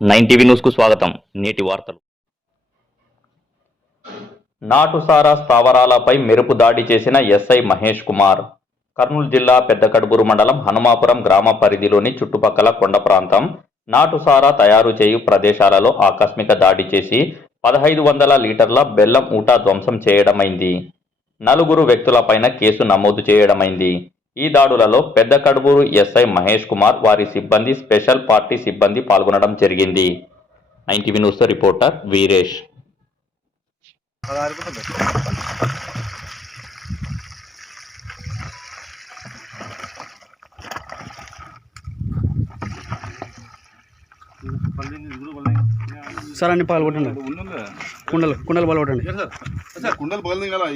Nine TV న్యూస్కు స్వాగతం. నేటి వార్తలు. నాటుసారా స్థావరాలపై మెరుపు దాడి చేసిన ఎస్ఐ మహేష్ కుమార్. కర్నూలు జిల్లా పెద్దకడుబూరు మండలం హనుమాపురం గ్రామ పరిధిలోని చుట్టుపక్కల కొండ ప్రాంతం నాటుసారా తయారు చేయు ప్రదేశాలలో ఆకస్మిక దాడి చేసి పదహైదు వందల లీటర్ల బెల్లం ఊటా ధ్వంసం చేయడమైంది. నలుగురు వ్యక్తులపైన కేసు నమోదు చేయడమైంది. ఈ దాడులలో పెద్ద కడుబూరు ఎస్ఐ మహేష్ కుమార్ వారి సిబ్బంది స్పెషల్ పార్టీ సిబ్బంది పాల్గొనడం జరిగింది. Nine TV news reporter Veeresh. Sir అన్ని పాలు కొట్టండి కుండలు కుండలు పాలు కొట్టండి కుండలు పగలింది కదా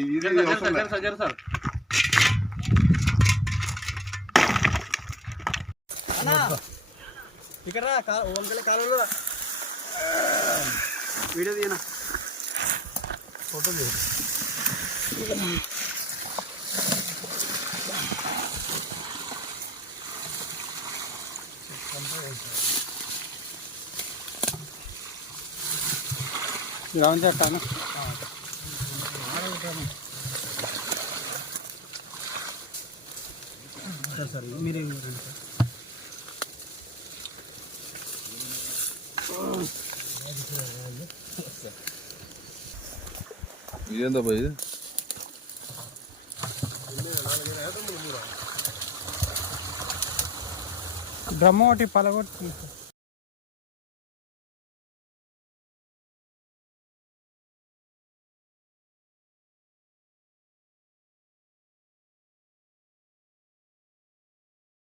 ఇక్కడ వంకల కాలంలో వీడియో తీయనా? ఫోటో తీయ గ్రౌండ్ చెట్టాను సరే సరే మీరే రండి సార్ ఇదేందా పోయి బ్రహ్మ ఒకటి పలగొట్టి